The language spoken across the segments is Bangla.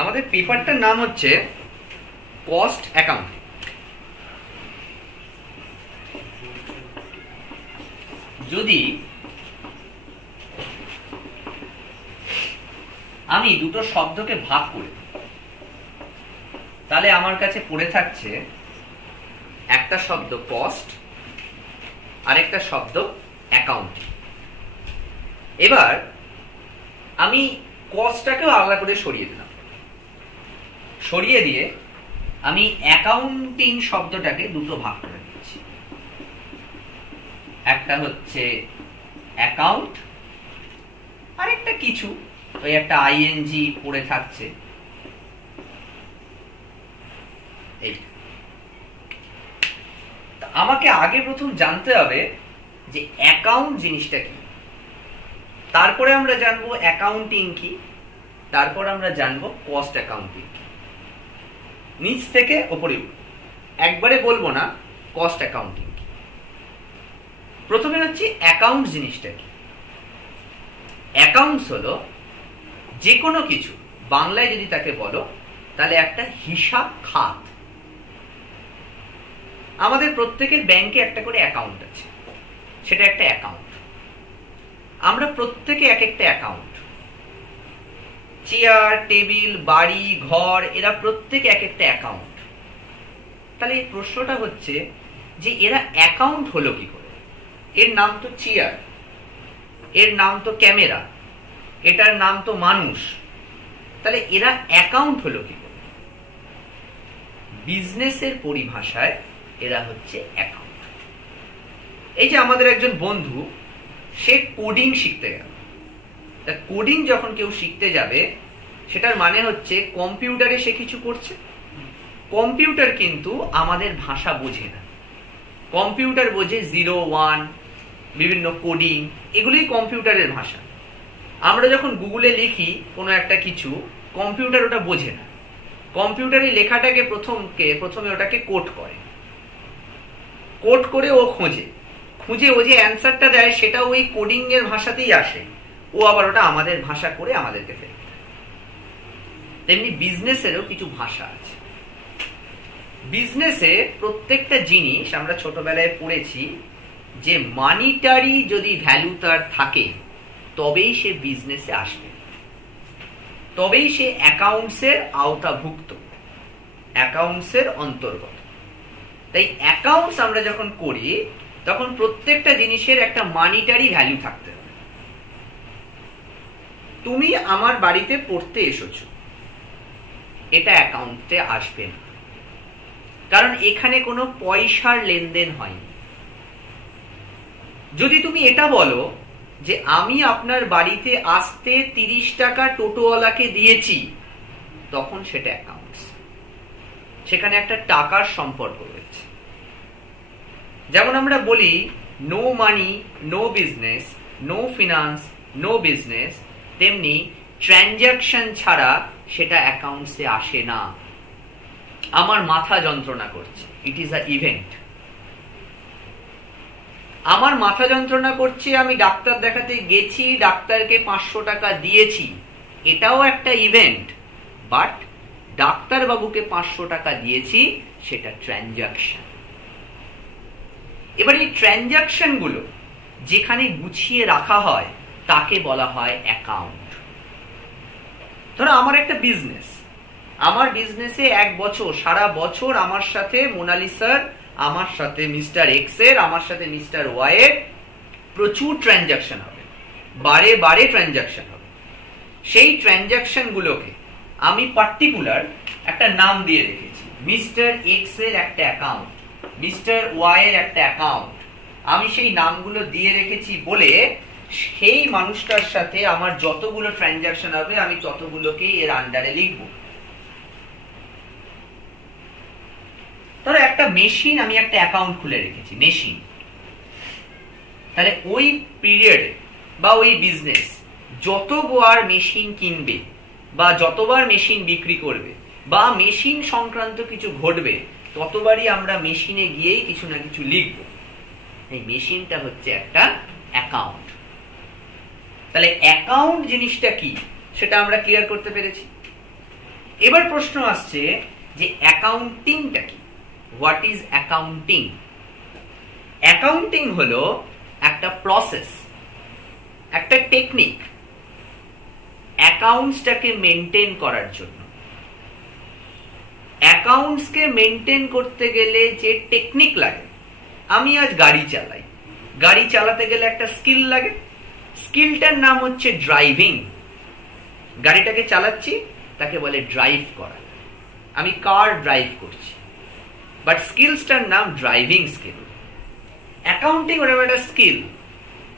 আমাদের পেপারটার নাম হচ্ছে কস্ট অ্যাকাউন্ট। যদি আমি দুটো শব্দকে ভাগ করি তাহলে আমার কাছে পড়ে থাকছে একটা শব্দ কস্ট আর একটা শব্দ অ্যাকাউন্ট। এবার আমি কস্টটাকেও আলাদা করে সরিয়ে দিলাম, সরিয়ে দিয়ে আমি অ্যাকাউন্টিং শব্দটাকে দুটো ভাগ করে দিচ্ছি। একটা হচ্ছে অ্যাকাউন্ট আর একটা কিছু ওই একটা আইএনজি পড়ে থাকছে। এই আমাকে আগে প্রথম জানতে হবে যে অ্যাকাউন্ট জিনিসটা কি, তারপরে আমরা জানবো অ্যাকাউন্টিং কি, তারপর আমরা জানবো কস্ট অ্যাকাউন্টিং কি। নিচ থেকে ওপরে একবারে বলবো না কস্ট অ্যাকাউন্টিং কি। প্রথমে হচ্ছে অ্যাকাউন্ট জিনিসটা কি। অ্যাকাউন্টস হলো যে কোনো কিছু, বাংলায় যদি তাকে বলো তাহলে একটা হিসাব খাত। আমাদের প্রত্যেকের ব্যাংকে একটা করে অ্যাকাউন্ট আছে, সেটা একটা অ্যাকাউন্ট। আমরা প্রত্যেকে এক একটা অ্যাকাউন্ট। চেয়ার, টেবিল, বাড়ি, ঘর, এরা প্রত্যেকে এক একটা অ্যাকাউন্ট। তাহলে এই প্রশ্নটা হচ্ছে যে এরা অ্যাকাউন্ট হলো কি করে? এর নাম তো চেয়ার, এর নাম তো ক্যামেরা, এটার নাম তো মানুষ, তাহলে এরা অ্যাকাউন্ট হলো কি করে? বিজনেসের পরিভাষায় এরা হচ্ছে অ্যাকাউন্ট। এই যে আমাদের একজন বন্ধু, সে কোডিং শিখতে গেল। তা কোডিং যখন কেউ শিখতে যাবে সেটার মানে হচ্ছে কম্পিউটারে সে কিছু করছে। কম্পিউটার কিন্তু আমাদের ভাষা বোঝে না। কম্পিউটার বোঝে 0, 1, বিভিন্ন কোডিং, এগুলোই কম্পিউটারের ভাষা। আমরা যখন গুগলে লিখি কোনো একটা কিছু, কম্পিউটার ওটা বোঝে না। কম্পিউটারে লেখাটাকে প্রথমে ওটাকে কোড করে, কোড করে ও খুঁজে ও যে অ্যান্সারটা দেয় সেটা ওই কোডিং এর ভাষাতেই আসে। ও আবার ওটা আমাদের ভাষা করে আমাদেরকে ফেলে দেয়। তেমনি বিজনেসেরও কিছু ভাষা আছে। বিজনেসে প্রত্যেকটা জিনিস আমরা ছোটবেলায় পড়েছি যে মানিটারি যদি ভ্যালু তার থাকে তবেই সে বিজনেসে আসবে, তবেই সে অ্যাকাউন্টসের আওতাভুক্ত, অ্যাকাউন্টসের অন্তর্গত। তাই অ্যাকাউন্টস আমরা যখন করি তখন প্রত্যেকটা জিনিসের একটা মানিটারি ভ্যালু থাকতে হবে। তুমি আমার বাড়িতে পড়তে এসেছো, এটা অ্যাকাউন্টে আসবে না, কারণ এখানে কোনো পয়সার লেনদেন হয়নি। যদি তুমি এটা বলো যে আমি আপনার বাড়িতে আসতে 30 টাকা টোটোওয়ালাকে দিয়েছি, তখন সেটা অ্যাকাউন্টস। সেখানে একটা টাকার সম্পর্ক রয়েছে। যেমন আমরা বলি no money no business, no finance no business, তেমনি ট্রানজাকশন ছাড়া সেটা অ্যাকাউন্টসে আসে না। আমার মাথা যন্ত্রণা করছে, ইট ইজ আ ইভেন্ট। আমার মাথা যন্ত্রণা করছে, আমি ডাক্তার দেখাতে গেছি, ডাক্তারকে 500 টাকা দিয়েছি, এটাও একটা ইভেন্ট। বাট ডাক্তার বাবুকে 500 টাকা দিয়েছি, সেটা ট্রানজাকশন। এবার এই ট্রানজাকশন গুলো যেখানে গুছিয়ে রাখা হয় তাকে বলা হয় অ্যাকাউন্ট। ধরো আমার একটা বিজনেস, আমার বিজনেসে 1 বছর, সারা বছর আমার সাথে মোনালিসার, আমার সাথে মিস্টার এক্স এর, আমার সাথে মিস্টার ওয়াই এর প্রচুর ট্রানজাকশন হবে, বারে বারে ট্রানজাকশন হবে। সেই ট্রানজাকশন গুলোকে আমি পার্টিকুলার একটা নাম দিয়ে রেখেছি। মিস্টার এক্স এর একটা অ্যাকাউন্ট, মিস্টার ওয়াই এর একটা অ্যাকাউন্ট। আমি সেই নামগুলো দিয়ে রেখেছি বলে সেই মানুষটার সাথে আমার যতগুলো ট্রানজাকশন হবে আমি ততগুলোকেই এর আন্ডারে লিখব। ধরো একটা মেশিন, আমি একটা অ্যাকাউন্ট খুলে রেখেছি মেশিন। তাহলে ওই পিরিয়ডে বা ওই বিজনেস যতবার মেশিন কিনবে বা যতবার মেশিন বিক্রি করবে বা মেশিন সংক্রান্ত কিছু ঘটবে, ততবারই আমরা মেশিনে গিয়েই কিছু না কিছু লিখব। এই মেশিনটা হচ্ছে একটা অ্যাকাউন্ট। তাহলে অ্যাকাউন্ট জিনিসটা কি সেটা আমরা ক্লিয়ার করতে পেরেছি। এবার প্রশ্ন আসছে যে অ্যাকাউন্টিংটা কি, হোয়াট ইজ অ্যাকাউন্টিং? অ্যাকাউন্টিং হলো একটা প্রসেস, একটা টেকনিক অ্যাকাউন্টসটাকে মেনটেন করার জন্য। অ্যাকাউন্টসকে মেনটেন করতে গেলে যে টেকনিক লাগে, আমি আজ গাড়ি চালাই, গাড়ি চালাতে গেলে একটা স্কিল লাগে, স্কিলটার নাম হচ্ছে ড্রাইভিং। গাড়িটাকে চালাচ্ছি, তাকে বলে ড্রাইভ করা। আমি কার ড্রাইভ করছি, বাট স্কিলসটার নাম ড্রাইভিং স্কিল। অ্যাকাউন্টিং ওরকম একটা স্কিল,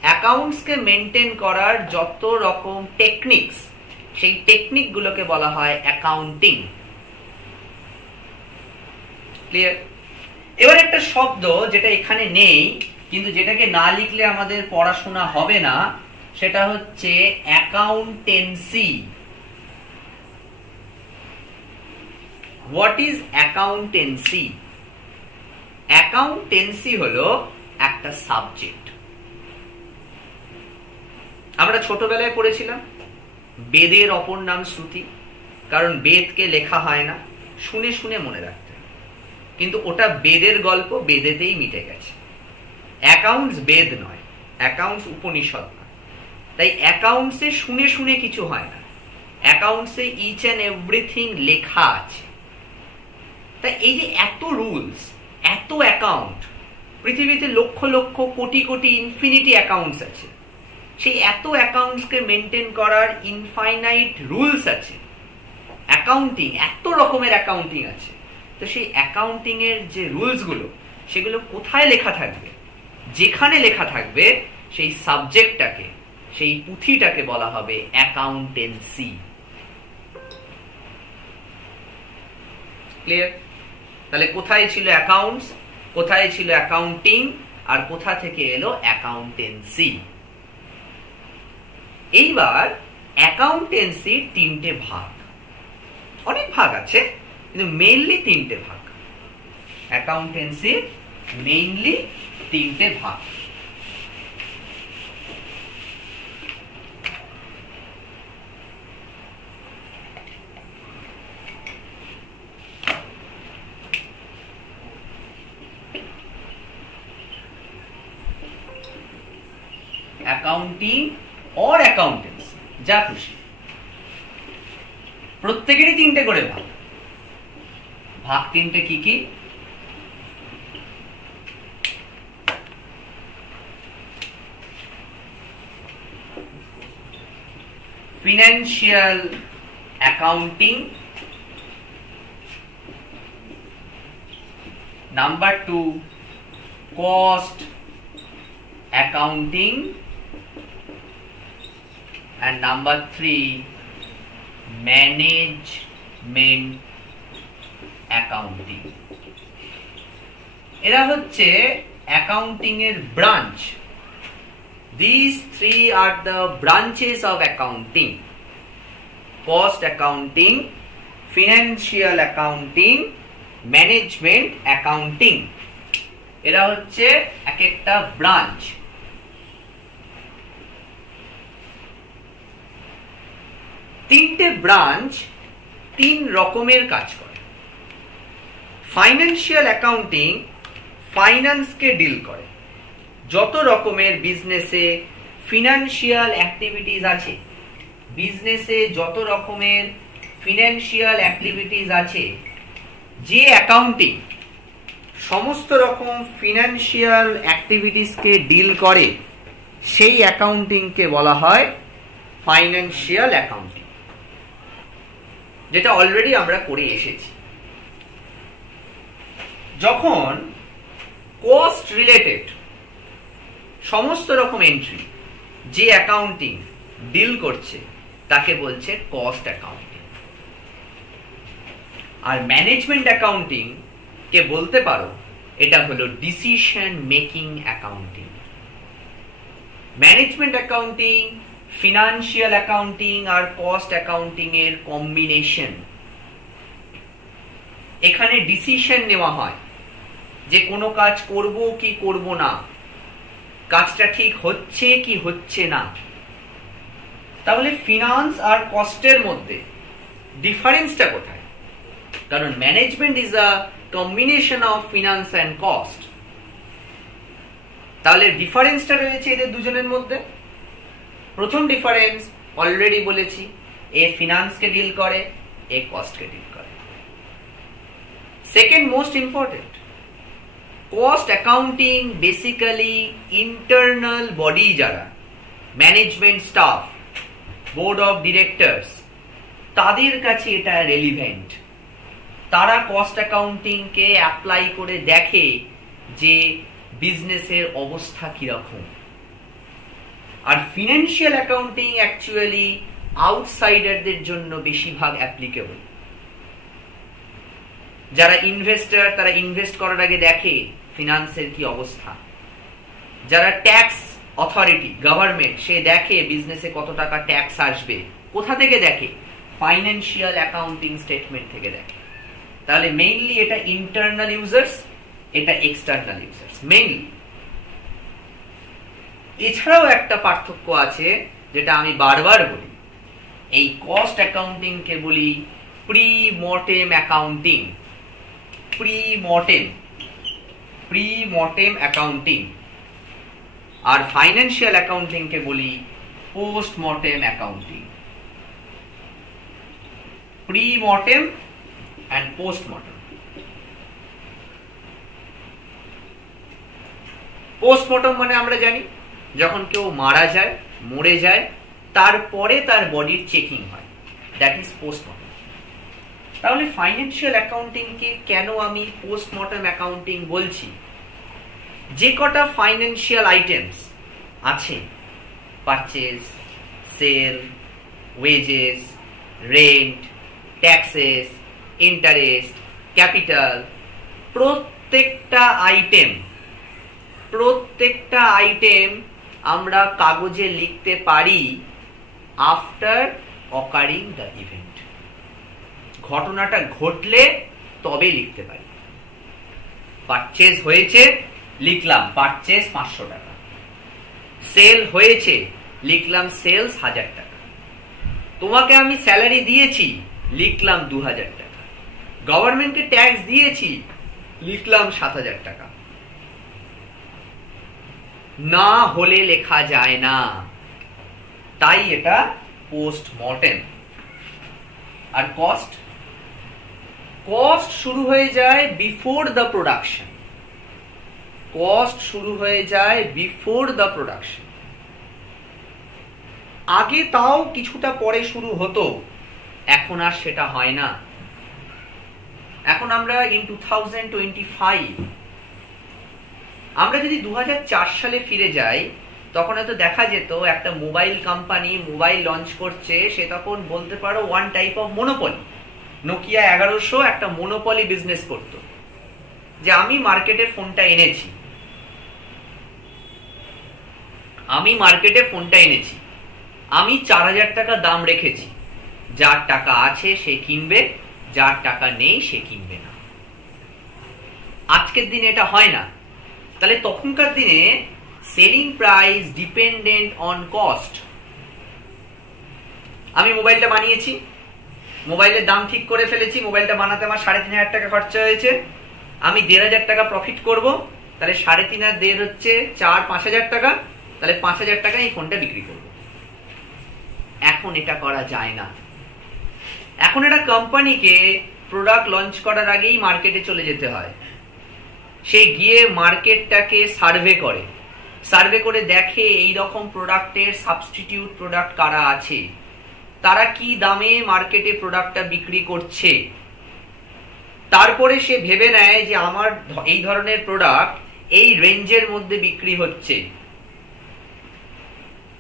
অ্যাকাউন্টসকে মেনটেন করার যত রকম টেকনিক্স, সেই টেকনিক গুলোকে বলা হয় অ্যাকাউন্টিং। ক্লিয়ার? এবার একটা শব্দ যেটা এখানে নেই, কিন্তু যেটাকে না লিখলে আমাদের পড়াশোনা হবে না, সেটা হচ্ছে accountancy. What is accountancy? Accountancy হলো একটা সাবজেক্ট। আমরা ছোটবেলায় পড়েছিলাম বেদের অপর নাম শ্রুতি, কারণ বেদকে লেখা হয় না, শুনে শুনে মনে রাখতে, কিন্তু ওটা বেদের গল্প, বেদেতেই মিটে গেছে। অ্যাকাউন্টস বেদ নয়, অ্যাকাউন্টস উপনিষদ নয়, তাই অ্যাকাউন্টসে শুনে শুনে কিছু হয় না, অ্যাকাউন্টসে ইচ অ্যান্ড এভরিথিং লেখা আছে। তাই এই যে এত রুলস, এত অ্যাকাউন্ট, পৃথিবীতে লক্ষ লক্ষ কোটি কোটি ইনফিনিটি অ্যাকাউন্টস আছে, সেই এত অ্যাকাউন্টসকে মেনটেন করার ইনফাইনাইট রুলস আছে। অ্যাকাউন্টিং, এত রকমের অ্যাকাউন্টিং আছে, তো সেই অ্যাকাউন্টিং এর যে রুলস গুলো, সেগুলো কোথায় লেখা থাকবে? যেখানে লেখা থাকবে সেই সাবজেক্টটাকে, সেই পুঁথিটাকে বলা হবে অ্যাকাউন্টেন্সি। ক্লিয়ার? তাহলে কোথায় ছিল অ্যাকাউন্টস, কোথায় ছিল অ্যাকাউন্টিং, আর কোথা থেকে এলো অ্যাকাউন্টেন্সি? এইবার অ্যাকাউন্টেন্সির তিনটে ভাগ, অনেক ভাগ আছে, কিন্তু মেইনলি তিনটে ভাগ। অ্যাকাউন্টেন্সির মেইনলি তিনটে ভাগ। অ্যাকাউন্টিং অর অ্যাকাউন্টেন্সি, যা খুশি, প্রত্যেকেরই তিনটে করে ভাগ। ভাগ তিনটে কি কি? Financial accounting, number 2 cost accounting, and number 3 management accounting. এরা হচ্ছে অ্যাকাউন্টিং এর branch. These 3 are the branches of accounting: cost accounting, financial accounting, management accounting. এরা হচ্ছে এক একটা ব্রাঞ্চ। তিনটে ব্রাঞ্চ তিন রকমের কাজ করে। ফাইন্যান্সিয়াল অ্যাকাউন্টিং ফাইন্যান্সকে ডিল করে, যত রকমের বিজনেসে ফিনান্সিয়াল অ্যাক্টিভিটিস আছে, বিজনেসে যত রকমের ফিনান্সিয়াল অ্যাক্টিভিটিস আছে, যে অ্যাকাউন্টিং সমস্ত রকম ফিনান্সিয়াল অ্যাক্টিভিটিসকে ডিল করে, সেই অ্যাকাউন্টিংকে বলা হয় ফাইন্যান্সিয়াল অ্যাকাউন্টিং, যেটা অলরেডি আমরা করে এসেছি। যখন কস্ট রিলেটেড সমস্ত রকম এন্ট্রি যে অ্যাকাউন্টিং ডিল করছে, তাকে বলছে কস্ট অ্যাকাউন্টিং। আর ম্যানেজমেন্ট অ্যাকাউন্টিং কে বলতে পারো এটা হলো decision making accounting. Management accounting, financial accounting আর কস্ট অ্যাকাউন্টিং এর কম্বিনেশন। এখানে ডিসিশন নেওয়া হয় যে কোনো কাজ করব কি করব না, কাজটা ঠিক হচ্ছে কি হচ্ছে না। তাহলে ফিনান্স আর কস্টের মধ্যে ডিফারেন্সটা কোথায়? কারণ management is a combination of finance and cost. তাহলে ডিফারেন্সটা রয়েছে এদের দুজনের মধ্যে। প্রথম ডিফারেন্স অলরেডি বলেছি, এ ফিনান্সকে ডিল করে, এ কস্টকে ডিল করে। Second most important, cost accounting basically internal body যারা management staff, board of directors, তাদের কাছে এটা রেলিভেন্ট। তারা কস্ট অ্যাকাউন্টিংকে অ্যাপ্লাই করে দেখে যে বিজনেসের অবস্থা কিরকম। আর ফিনান্সিয়াল অ্যাকাউন্টিং অ্যাকচুয়ালি আউটসাইডারদের জন্য বেশিরভাগ অ্যাপ্লিকেবল। যারা ইনভেস্টর তারা ইনভেস্ট করার আগে দেখে ফিনান্সের কি অবস্থা। যারা ট্যাক্স অথরিটি, গভর্নমেন্ট, সে দেখে বিজনেসে কত টাকা ট্যাক্স আসবে। কোথা থেকে দেখে? ফাইন্যান্সিয়াল অ্যাকাউন্টিং স্টেটমেন্ট থেকে দেখে। তাহলে মেইনলি এটা ইন্টারনাল ইউজার্স, এটা এক্সটার্নাল ইউজার্স মেইনলি। এছাড়াও একটা পার্থক্য আছে যেটা আমি বারবার বলি, এই কস্ট অ্যাকাউন্টিং কে বলি pre mortem accounting. Pre mortem accounting. আর ফাইন্যান্সিয়াল অ্যাকাউন্টিং কে বলি post mortem accounting. Pre mortem and post mortem. Postmortem মানে আমরা জানি যখন কেউ মারা যায়, মরে যায়, তারপরে তার বডির চেকিং হয়, দ্যাট ইজ পোস্টমর্টম। তাহলে ফাইন্যান্সিয়াল অ্যাকাউন্টিং কে কেন আমি পোস্টমর্টম অ্যাকাউন্টিং বলছি? যে কটা ফাইন্যান্সিয়াল আইটেমস আছে, purchase, sale, wages, rent, taxes, interest, capital, প্রত্যেকটা আইটেম আমরা কাগজে লিখতে পারি আফটার অকারিং দ্য ইভেন্ট। ঘটনাটা ঘটলে তবে লিখতে পারি। পারচেজ হয়েছে, লিখলাম পারচেজ 500 টাকা। সেল হয়েছে, লিখলাম সেলস 1000 টাকা। তোমাকে আমি স্যালারি দিয়েছি, লিখলাম 2000 টাকা। গভর্নমেন্টকে ট্যাক্স দিয়েছি, লিখলাম 7000 টাকা। না হলে লেখা যায় না, তাই এটা পোস্টমর্টেম। আর কস্ট শুরু হয়ে যায় বিফোর দ্য প্রোডাকশন। আগে তাও কিছুটা পরে শুরু হতো, এখন আর সেটা হয় না। এখন আমরা ইন 2025, আমরা যদি 2004 সালে ফিরে যাই, তখন হয়তো দেখা যেত একটা মোবাইল কোম্পানি মোবাইল লঞ্চ করছে, সে তখন বলতে পারো one type of monopoly. Nokia 1100 একটা মোনোপলি বিজনেস করত, যে আমি মার্কেটে ফোনটা এনেছি, আমি 4000 টাকা দাম রেখেছি, যার টাকা আছে সে কিনবে, যার টাকা নেই সে কিনবে না। আজকের দিনে এটা হয় না। তাহলে তখনকার দিনে selling price dependent on cost. আমি মোবাইলটা বানিয়েছি, মোবাইলের দাম ঠিক করে ফেলেছি, মোবাইলটা বানাতে আমার 3500 টাকা খরচা হয়েছে, আমি 1500 টাকা প্রফিট করব, তাহলে 3.5 আর 1.5 হচ্ছে 4-5000 টাকা, তাহলে 5000 টাকা এই ফোনটা বিক্রি করব। এখন এটা করা যায় না। এখন একটা কোম্পানিকে প্রোডাক্ট লঞ্চ করার আগেই মার্কেটে চলে যেতে হয়। সে গিয়ে মার্কেটটাকে সার্ভে করে দেখে এই রকম প্রোডাক্টের সাবস্টিটিউট প্রোডাক্ট কারা আছে, তারা কি দামে মার্কেটে প্রোডাক্টটা বিক্রি করছে। তারপরে সে ভেবে নেয় যে আমার এই ধরনের প্রোডাক্ট এই রেঞ্জের মধ্যে বিক্রি হচ্ছে,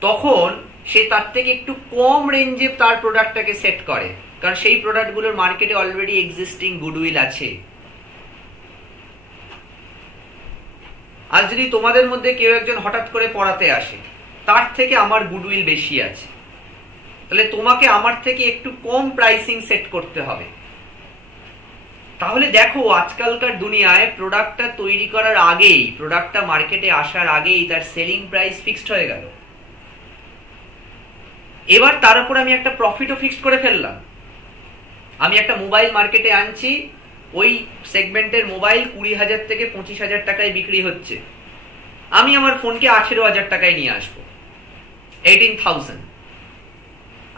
তখন সে তার থেকে একটু কম রেঞ্জে তার প্রোডাক্টটাকে সেট করে, কারণ সেই প্রোডাক্টগুলোর মার্কেটে অলরেডি এক্সিস্টিং গুডউইল আছে। আর যদি তোমাদের মধ্যে কেউ একজন হঠাৎ করে পড়াতে আসে, তার থেকে আমার গুডউইল বেশি আছে, তাহলে তোমাকে আমার থেকে একটু কম প্রাইসিং সেট করতে হবে। তাহলে দেখো আজকালকার দুনিয়ায় প্রোডাক্টটা তৈরি করার আগেই, প্রোডাক্টটা মার্কেটে আসার আগেই তার সেলিং প্রাইস ফিক্সড হয়ে গেল। এবার তার উপর আমি একটা প্রফিটও ফিক্সড করে ফেললাম। আমি একটা মোবাইল মার্কেটে আনছি, ওই সেগমেন্টের মোবাইল 20,000 থেকে 25,000 টাকায় বিক্রি হচ্ছে, আমি আমার ফোনকে 18,000 টাকায় নিয়ে আসবো, 18,000,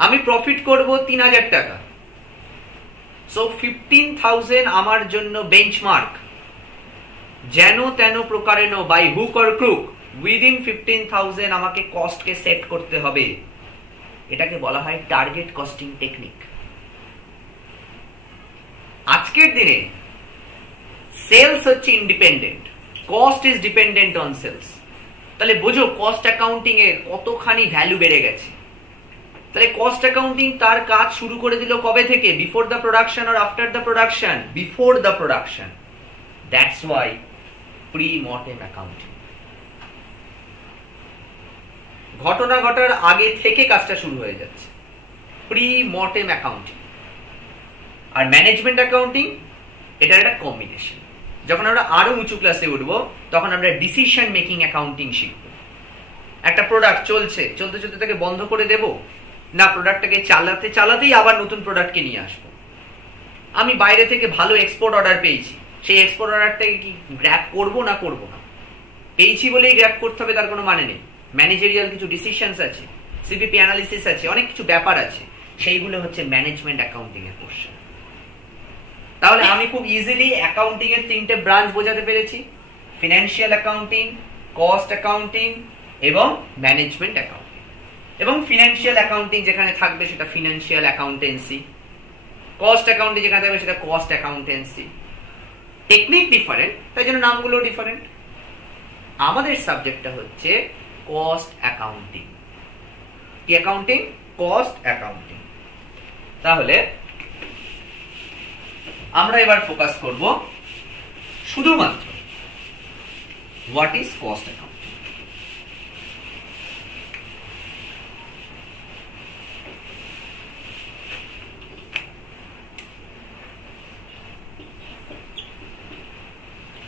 আমি প্রফিট করব 3,000 টাকা। সো 15,000 আমার জন্য বেঞ্চমার্ক। যেন তেন প্রকারেণ by hook or crook within 15,000 আমাকে কস্টকে সেট করতে হবে। এটাকে বলা হয় টার্গেট কস্টিং টেকনিক। আজকের দিনে সেলস হচ্ছে independent, cost is dependent on sales. তাহলে বোঝো কস্ট অ্যাকাউন্টিং এর কতখানি ভ্যালু বেড়ে গেছে। তাহলে কস্ট অ্যাকাউন্টিং তার কাজ শুরু করে দিল কবে থেকে? Before the production or after the production? Before the production. That's why pre mortem accounting. ঘটনা ঘটার আগে থেকে কাজটা শুরু হয়ে যাচ্ছে, প্রি মর্টেম অ্যাকাউন্টিং। আর ম্যানেজমেন্ট অ্যাকাউন্টিং এটার একটা কম্বিনেশন। যখন আমরা আরো উঁচু ক্লাসে উঠবো তখন আমরা ডিসিশন মেকিং অ্যাকাউন্টিং শিখবো। একটা প্রোডাক্ট চলছে, চলতে চলতে তাকে বন্ধ করে দেব না, প্রোডাক্টটাকে চালাতে চালাতেই আবার নতুন প্রোডাক্টকে নিয়ে আসবো। আমি বাইরে থেকে ভালো এক্সপোর্ট অর্ডার পেয়েছি, সেই এক্সপোর্ট অর্ডারটাকে কি গ্র্যাব করবো না করবো না? পেয়েছি বলেই গ্র্যাব করতে হবে তার কোনো মানে নেই। ম্যানেজারিয়াল কিছু ডিসিশনস আছে, সিপিপি অ্যানালিসিস আছে, অনেক কিছু ব্যাপার আছে, সেইগুলো হচ্ছে ম্যানেজমেন্ট অ্যাকাউন্টিং এর পোরশন। তাহলে আমি খুব ইজিলি অ্যাকাউন্টিং এর তিনটে ব্রাঞ্চ বোঝাতে পেরেছি, ফিনান্সিয়াল অ্যাকাউন্টিং, কস্ট অ্যাকাউন্টিং এবং ম্যানেজমেন্ট অ্যাকাউন্টিং। এবং ফিনান্সিয়াল অ্যাকাউন্টিং যেখানে থাকবে সেটা ফিনান্সিয়াল অ্যাকাউন্টেন্সি, কস্ট অ্যাকাউন্টিং যেখানে থাকবে সেটা কস্ট অ্যাকাউন্টেন্সি। টেকনিক ডিফারেন্ট, তাই জন্য নামগুলো ডিফারেন্ট। আমাদের সাবজেক্টটা হচ্ছে কস্ট অ্যাকাউন্টিং। কি অ্যাকাউন্টিং? Cost accounting. তাহলে আমরা এবার ফোকাস করব শুধুমাত্র what is cost accounting.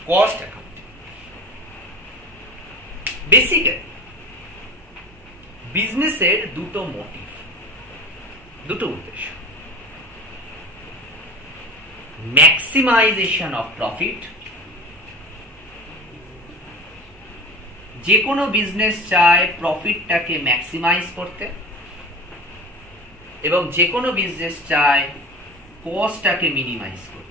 Cost accounting basically বিজনেসের দুটো মোটিভ, দুটো উদ্দেশ্য। Maximisation of profit. যে কোনো বিজনেস চায় প্রফিটটাকে ম্যাক্সিমাইজ করতে, এবং যে কোনো বিজনেস চায় কস্টটাকে মিনিমাইজ করতে।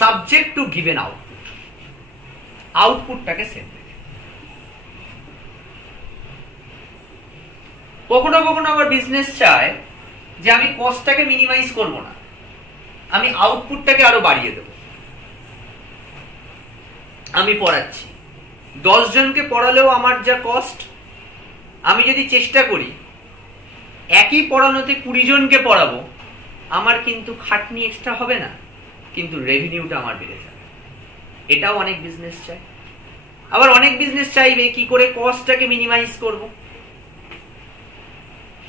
সাবজেক্ট টু গিভেন আউটপুট, আউটপুটটাকে সেম রেখে। কখনো কখনো আবার বিজনেস চায় যে আমি কস্টটাকে মিনিমাইজ করব না, আমি আউটপুটটাকে আরো বাড়িয়ে দেব। আমি পড়াচ্ছি, 10 জনকে পড়ালেও আমার যা কস্ট, আমি যদি চেষ্টা করি একই পড়ানোতে 20 জনকে পড়াবো, আমার কিন্তু খাটনি এক্সট্রা হবে না, কিন্তু রেভিনিউটা আমার বেড়ে যাবে। এটাও অনেক বিজনেস চায়। আবার অনেক বিজনেস চাইবে কি করে কস্টটাকে মিনিমাইজ করব।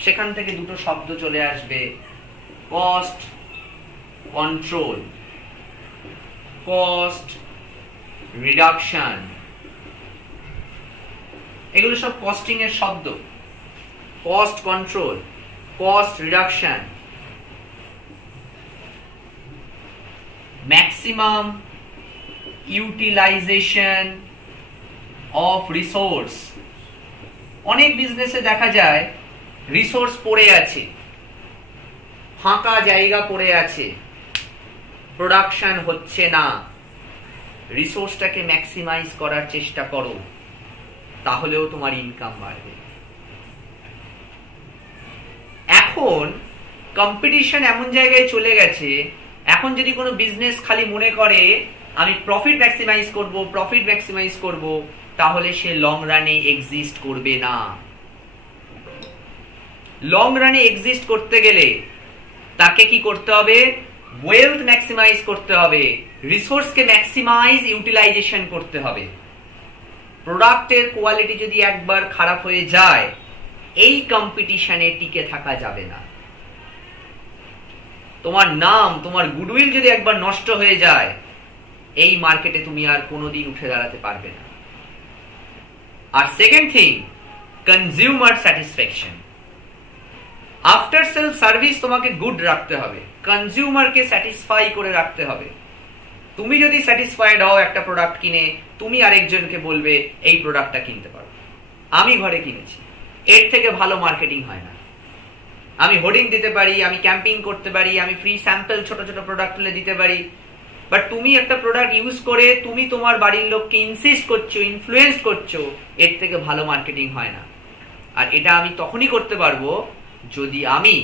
সেখান থেকে দুটো শব্দ চলে আসবে, কস্ট কন্ট্রোল, কস্ট রিডাকশন। এগুলো সব কস্টিং এর শব্দ। Cost control, cost reduction, maximum utilisation of resource. অনেক বিজনেসে দেখা যায় রিসোর্স পড়ে আছে, ফাঁকা জায়গা পড়ে আছে, প্রোডাকশন হচ্ছে না। রিসোর্সটাকে ম্যাক্সিমাইজ করার চেষ্টা করো, তাহলেও তোমার ইনকাম বাড়বে। এখন কম্পিটিশন এমন জায়গায় চলে গেছে, এখন যদি কোনো বিজনেস খালি মনে করে আমি প্রফিট ম্যাক্সিমাইজ করব, প্রফিট ম্যাক্সিমাইজ করব, তাহলে সে লং রানে এক্সিস্ট করবে না। লং রানে এক্সিস্ট করতে গেলে তাকে কি করতে হবে? ওয়েলথ ম্যাক্সিমাইজ করতে হবে, রিসোর্সকে ম্যাক্সিমাইজ ইউটিলাইজেশন করতে হবে। প্রোডাক্টের কোয়ালিটি যদি একবার খারাপ হয়ে যায়, এই কম্পিটিশনে টিকে থাকা যাবে না। তোমার নাম, তোমার গুডউইল যদি একবার নষ্ট হয়ে যায়, এই মার্কেটে তুমি আর কোনোদিন উঠে দাঁড়াতে পারবে না। আর second thing, consumer satisfaction. After sale service তোমাকে গুড রাখতে হবে, কনজিউমারকে স্যাটিসফাই করে রাখতে হবে। তুমি যদি স্যাটিসফাইড হও একটা প্রোডাক্ট কিনে, তুমি আরেকজনকে বলবে এই প্রোডাক্টটা কিনতে পারো, আমি ঘরে কিনেছি। এর থেকে ভালো মার্কেটিং হয় না। আমি হোর্ডিং দিতে পারি, আমি ক্যাম্পিং করতে পারি, আমি ফ্রি স্যাম্পল ছোট ছোট প্রোডাক্ট তুলে দিতে পারি, বাট তুমি একটা প্রোডাক্ট ইউজ করে তুমি তোমার বাড়ির লোককে ইনসিস্ট করছো, ইনফ্লুয়েন্স করছো, এর থেকে ভালো মার্কেটিং হয় না। আর এটা আমি তখনই করতে পারবো যদি আমি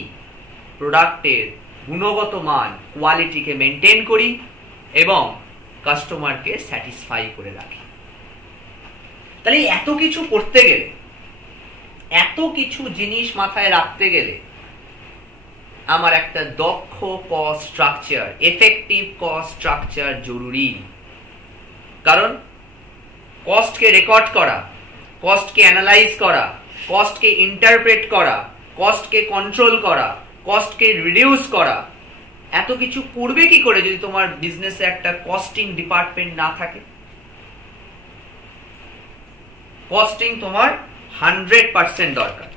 প্রোডাক্টের গুণগত মান, কোয়ালিটিকে মেনটেন করি এবং কাস্টমারকে স্যাটিসফাই করে রাখি। তাহলে এত কিছু করতে গেলে, এত কিছু জিনিস মাথায় রাখতে গেলে আমার একটা দক্ষ cost structure, effective cost structure জরুরি। কারণ কস্টকে রেকর্ড করা, কস্টকে অ্যানালাইজ করা, কস্টকে ইন্টারপ্রেট করা, কস্টকে কন্ট্রোল করা, কস্টকে রিডিউস করা, এত কিছু করবে কি করে যদি তোমার বিজনেসে একটা কস্টিং ডিপার্টমেন্ট না থাকে? কস্টিং তোমার 100% দরকার।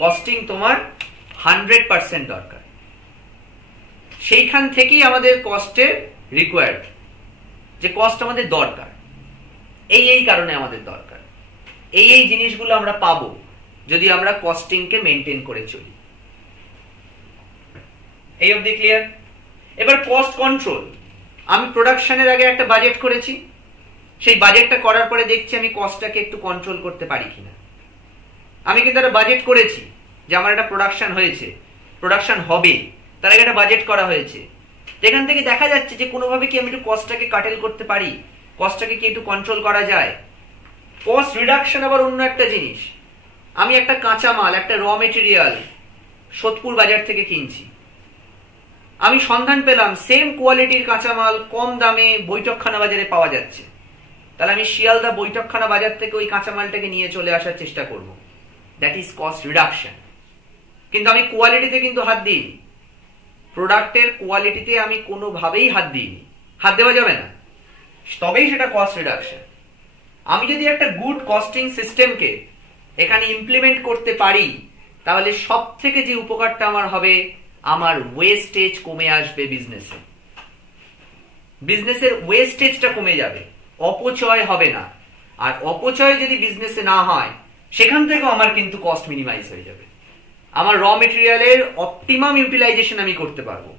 কস্টিং তোমার 100% দরকার। সেইখান থেকেই আমাদের কস্টের রিকোয়ার্ড, যে কস্ট আমাদের দরকার, এই কারণে আমাদের দরকার। এই জিনিসগুলো আমরা পাবো যদি আমরা কস্টিংকে মেনটেন করে চলি। এই অবধি ক্লিয়ার? এবার কস্ট কন্ট্রোল। আমি প্রোডাকশনের আগে একটা বাজেট করেছি, সেই বাজেটটা করার পরে দেখছি আমি কস্টটাকে একটু কন্ট্রোল করতে পারি কিনা। আমি কিন্তু একটা বাজেট করেছি যে আমার একটা প্রোডাকশন হয়েছে, প্রোডাকশন হবে, তার আগে একটা বাজেট করা হয়েছে। যেখান থেকে দেখা যাচ্ছে যে কোনোভাবে কি আমি একটু কস্টটাকে কাটেল করতে পারি, কস্টটাকে কি একটু কন্ট্রোল করা যায়। কস্ট রিডাকশন আবার অন্য একটা জিনিস। আমি একটা কাঁচামাল, একটা র মেটেরিয়াল সোদপুর বাজার থেকে কিনছি, আমি সন্ধান পেলাম সেম কোয়ালিটির কাঁচামাল কম দামে বৈঠকখানা বাজারে পাওয়া যাচ্ছে, তাহলে আমি শিয়ালদা বৈঠকখানা বাজার থেকে ওই কাঁচামালটাকে নিয়ে চলে আসার চেষ্টা করব। That is cost reduction. কিন্তু আমি কোয়ালিটিতে কিন্তু হাত দিইনি, প্রোডাক্টের কোয়ালিটিতে আমি কোনোভাবেই হাত দিইনি, হাত দেওয়া যাবে না, তবেই সেটা কস্ট রিডাকশন। আমি যদি একটা গুড কস্টিং সিস্টেমকে এখানে ইমপ্লিমেন্ট করতে পারি, তাহলে সব থেকে যে উপকারটা আমার হবে, আমার ওয়েস্টেজ কমে আসবে বিজনেসে। বিজনেসের ওয়েস্টেজটা কমে যাবে, অপচয় হবে না। আর অপচয় যদি বিজনেসে না হয়, সেখান থেকে আমার কিন্তু কস্ট মিনিমাইজ হয়ে যাবে। আমার র মেটেরিয়ালের অপটিমাম ইউটিলাইজেশন আমি করতে পারবো।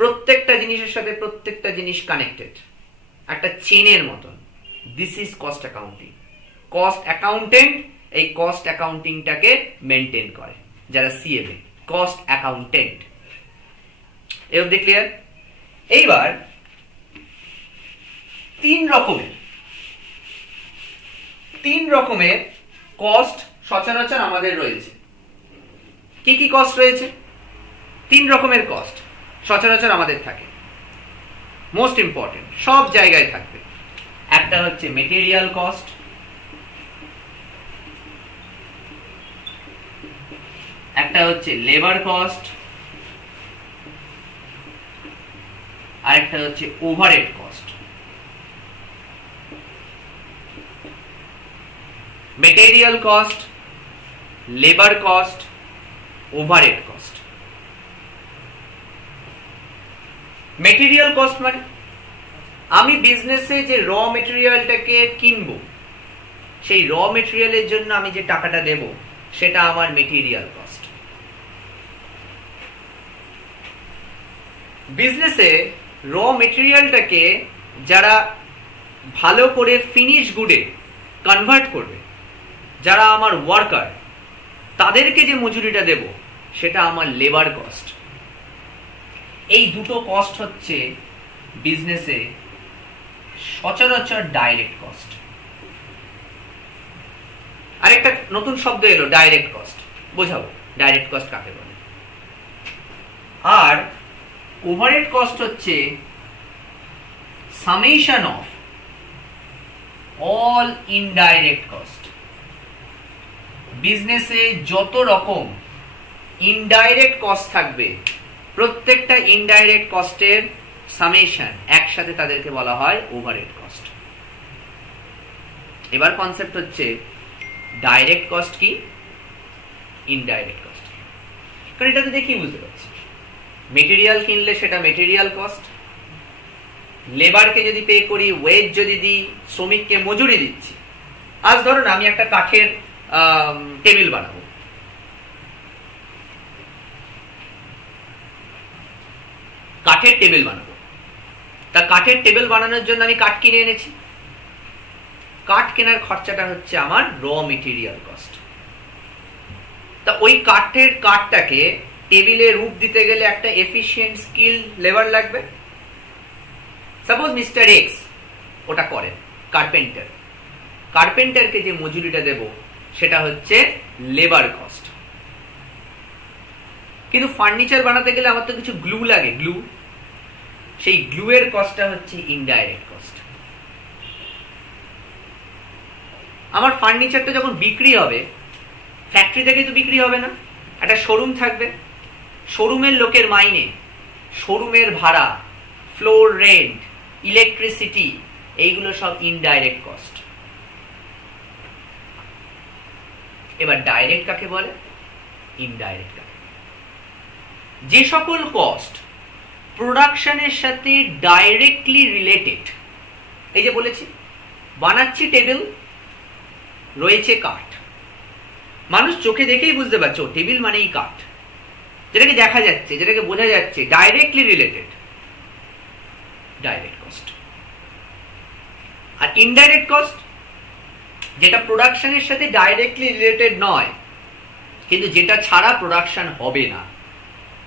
প্রত্যেকটা জিনিসের সাথে প্রত্যেকটা জিনিস কানেক্টেড, একটা চেনের মতন। This is cost accounting. Cost accountant এই কস্ট অ্যাকাউন্টিংটাকে মেনটেন করে, যারা সিএমএ, কস্ট অ্যাকাউন্টেন্ট। এই অবধি ক্লিয়ার? এইবার তিন রকমের কস্ট সচরাচর আমাদের রয়েছে। কি কি কস্ট রয়েছে? তিন রকমের কস্ট সচরাচর আমাদের থাকে, মোস্ট ইম্পর্টেন্ট, সব জায়গায় থাকবে। একটা হচ্ছে মেটেরিয়াল কস্ট, একটা হচ্ছে লেবার কস্ট, আর একটা হচ্ছে overhead cost. Material cost, labour cost, overhead cost. Material cost মানে আমি বিজনেসে যে র মেটেরিয়ালটাকে কিনবো, সেই র মেটেরিয়ালের জন্য আমি যে টাকাটা দেব, সেটা আমার মেটেরিয়াল কস্ট। বিজনেসে র মেটেরিয়ালটাকে যারা ভালো করে ফিনিশ গুডে কনভার্ট করবে, যারা আমার ওয়ার্কার, তাদেরকে যে মজুরিটা দেব, সেটা আমার লেবার কস্ট। এই দুটো কস্ট হচ্ছে বিজনেসে সচরাচর ডাইরেক্ট কস্ট। আরেকটা নতুন শব্দ এলো, ডাইরেক্ট কস্ট। বোঝাবো ডাইরেক্ট কস্ট কাকে বলে। আর ওভারহেড কস্ট হচ্ছে summation of all indirect cost. বিজনেসে যত রকম ইনডাইরেক্ট কস্ট থাকবে, প্রত্যেকটা ইনডাইরেক্ট কস্টের সামেশন, একসাথে তাদেরকে বলা হয় ওভারহেড কস্ট। এবার কনসেপ্ট হচ্ছে ডাইরেক্ট কস্ট কি, ইনডাইরেক্ট কস্ট। কারণ এটা তো দেখি বুঝতে পারছি, মেটেরিয়াল কিনলে সেটা মেটেরিয়াল কস্ট, লেবারকে যদি পে করি, ওয়েজ যদি দিই, শ্রমিককে মজুরি দিচ্ছি। আজ ধরুন আমি একটা কাঠের টেবিল বানাবো, কাঠের টেবিল বানাবো, তা কাঠের টেবিল বানানোর জন্য আমি কাঠ কিনে এনেছি। কাঠ কেনার খরচাটা হচ্ছে আমার র মেটেরিয়াল কস্ট। তা ওই কাঠটাকে টেবিলে রূপ দিতে গেলে একটা এফিশিয়েন্ট স্কিল লেবার লাগবে। সাপোজ মিস্টার এক্স ওটা করেন, কার্পেন্টার, কার্পেন্টারকে যে মজুরিটা দেব সেটা হচ্ছে লেবার কস্ট। কিন্তু ফার্নিচার বানাতে গেলে আমার তো কিছু গ্লু লাগে, গ্লু, সেই গ্লু এর কস্টটা হচ্ছে ইনডাইরেক্ট কস্ট। আমার ফার্নিচারটা যখন বিক্রি হবে, ফ্যাক্টরি থেকে তো বিক্রি হবে না, একটা শোরুম থাকবে, শোরুমের লোকের মাইনে, শোরুমের ভাড়া, ফ্লোর রেন্ট, ইলেকট্রিসিটি, এইগুলো সব ইনডাইরেক্ট কস্ট। এবার ডাইরেক্ট কাকে বলে, ইনডাইরেক্ট কাকে, যে সকল কস্ট প্রোডাকশনের সাথে ডাইরেক্টলি রিলেটেড। এই যে বলেছি বানাচ্ছি টেবিল, রয়েছে কাঠ, মানুষ চোখে দেখেই বুঝতে পারছে টেবিল মানেই কাঠ, যেটাকে দেখা যাচ্ছে, যেটাকে বোঝা যাচ্ছে, ডাইরেক্টলি রিলেটেড, ডাইরেক্ট কস্ট। আর ইনডাইরেক্ট কস্ট যেটা প্রোডাকশনের সাথে ডাইরেক্টলি রিলেটেড নয়, কিন্তু যেটা ছাড়া প্রোডাকশন হবে না,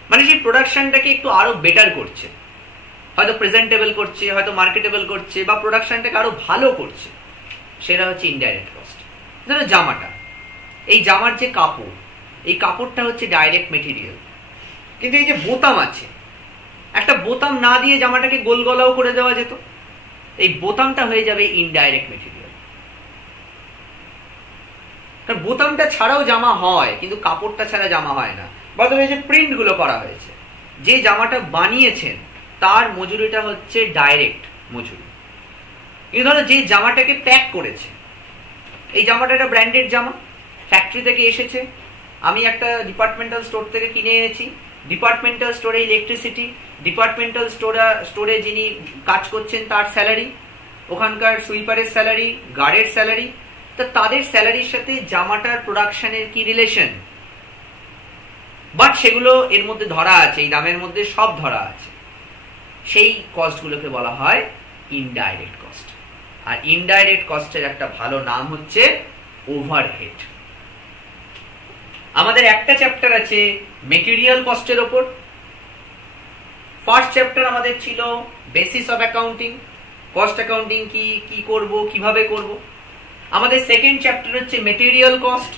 মানে সেই প্রোডাকশনটাকে একটু আরো বেটার করছে, হয়তো প্রেজেন্টেবল করছে, হয়তো মার্কেটেবল করছে, বা প্রোডাকশনটাকে আরো ভালো করছে, সেটা হচ্ছে ইনডাইরেক্ট কস্ট। ধরো জামাটা, এই জামার যে কাপড়, এই কাপড়টা হচ্ছে ডাইরেক্ট মেটেরিয়াল, কিন্তু এই যে বোতাম আছে, একটা বোতাম না দিয়ে জামাটাকে গোল গলাও করে দেওয়া যেত, এই বোতামটা হয়ে যাবে ইনডাইরেক্ট মেটেরিয়াল। কারণ বোতামটা ছাড়াও জামা হয়, কিন্তু কাপড়টা ছাড়া জামা হয় না। বা তবে এই যে প্রিন্ট গুলো করা হয়েছে, যে জামাটা বানিয়েছেন তার মজুরিটা হচ্ছে ডাইরেক্ট মজুরি। কিন্তু ধরো যে জামাটাকে প্যাক করেছে, এই জামাটা একটা ব্র্যান্ডেড জামা, ফ্যাক্টরি থেকে এসেছে, আমি একটা ডিপার্টমেন্টাল স্টোর থেকে কিনে এনেছি, ডিপার্টমেন্টাল স্টোরে ইলেকট্রিসিটি, ডিপার্টমেন্টাল স্টোরে যিনি কাজ করছেন তার স্যালারি, ওখানকার সুইপারের স্যালারি, গার্ডের স্যালারি, তা তাদের স্যালারির সাথে জামাটার প্রোডাকশনের কি রিলেশন, বাট সেগুলো এর মধ্যে ধরা আছে, এই দামের মধ্যে সব ধরা আছে। সেই কস্টগুলোকে বলা হয় ইনডাইরেক্ট কস্ট। আর ইনডাইরেক্ট কস্টের একটা ভালো নাম হচ্ছে ওভারহেড। আমাদের একটা চ্যাপ্টার আছে মেটেরিয়াল কস্টের ওপর। ফার্স্ট চ্যাপ্টার আমাদের ছিল basis of accounting, cost accounting কি, কি করব, কিভাবে করব। আমাদের সেকেন্ড চ্যাপ্টার হচ্ছে মেটেরিয়াল কস্ট,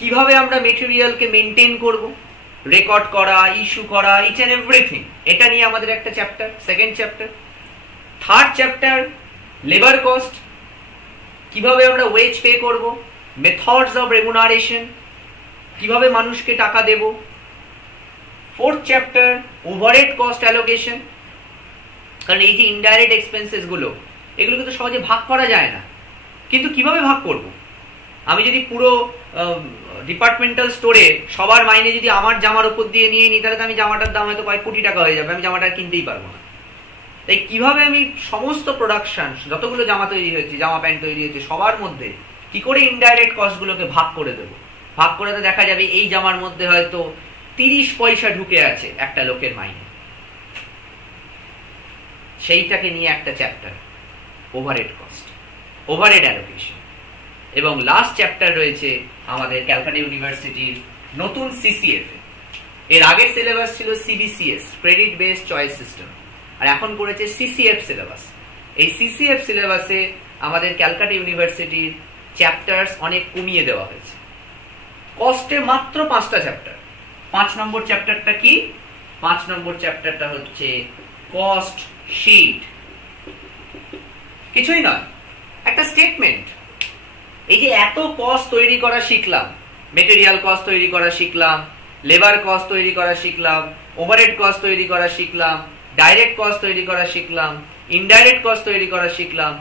কিভাবে আমরা মেটেরিয়ালকে মেনটেন করব, রেকর্ড করা, ইস্যু করা, ইচ এন্ড এভরিথিং, এটা নিয়ে আমাদের একটা chapter, second chapter. Third chapter labour cost, কিভাবে আমরা ওয়েজ পে করব, মেথডস অফ রেমুনারেশন, কিভাবে মানুষকে টাকা দেব। Fourth chapter overhead cost allocation, কারণ এই যে ইনডাইরেক্ট এক্সপেন্সেস গুলো, এগুলো কিন্তু সহজে ভাগ করা যায় না, কিন্তু কিভাবে ভাগ করব। আমি যদি পুরো ডিপার্টমেন্টাল স্টোরে সবার মাইনে যদি আমার জামার উপর দিয়ে নিয়ে নিই, তাহলে তো আমি জামাটার দাম হয়তো কয়েক কোটি টাকা হয়ে যাবে, আমি জামাটা কিনতেই পারবো না। তাই কিভাবে আমি সমস্ত প্রোডাকশন, যতগুলো জামা তৈরি হয়েছে, জামা প্যান্ট তৈরি হয়েছে, সবার মধ্যে কি করে ইনডাইরেক্ট কস্ট গুলোকে ভাগ করে দেবো। ভাগ করে তো দেখা যাবে এই জামার মধ্যে হয়তো 30 পয়সা ঢুকে আছে একটা লোকের মাইনে, সেইটাকে নিয়ে একটা chapter overhead cost, overhead allocation. এবং লাস্ট চ্যাপ্টার রয়েছে আমাদের ক্যালকাটা ইউনিভার্সিটির নতুন সিসিএফ। এর আগের সিলেবাস ছিল CBCS, credit based choice system, আর এখন করেছে সিসিএফ সিলেবাস। এই সিসিএফ সিলেবাসে আমাদের ক্যালকাটা ইউনিভার্সিটির চ্যাপ্টার্স অনেক কমিয়ে দেওয়া হয়েছে। কস্টে মাত্র 5টা চ্যাপ্টার। 5 নম্বর চ্যাপ্টারটা কি? 5 নম্বর চ্যাপ্টারটা হচ্ছে কস্ট শিট। কিছুই নয়, একটা স্টেটমেন্ট। এই যে এত কস্ট তৈরি করা শিখলাম, মেটেরিয়াল কস্ট তৈরি করা শিখলাম, লেবার কস্ট তৈরি করা শিখলাম, ওভারহেড কস্ট তৈরি করা শিখলাম, ডাইরেক্ট কস্ট তৈরি করা শিখলাম, ইনডাইরেক্ট কস্ট তৈরি করা শিখলাম।